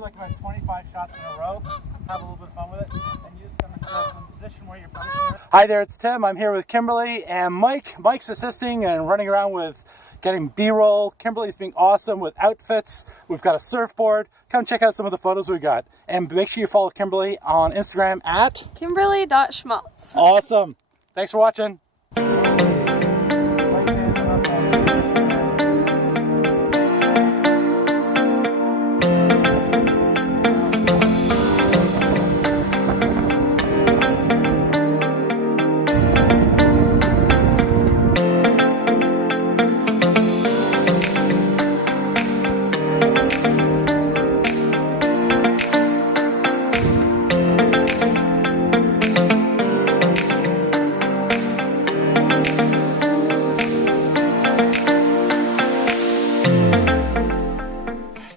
do like about 25 shots in a row, have a little bit of fun with it, and you just kind of go from the position where you're punching it. Hi there, it's Tim. I'm here with Kimberly and Mike. Mike's assisting and running around with getting B-roll. Kimberly's being awesome with outfits. We've got a surfboard. Come check out some of the photos we got. And make sure you follow Kimberly on Instagram at Kimberly.schmaltz. Awesome. Thanks for watching.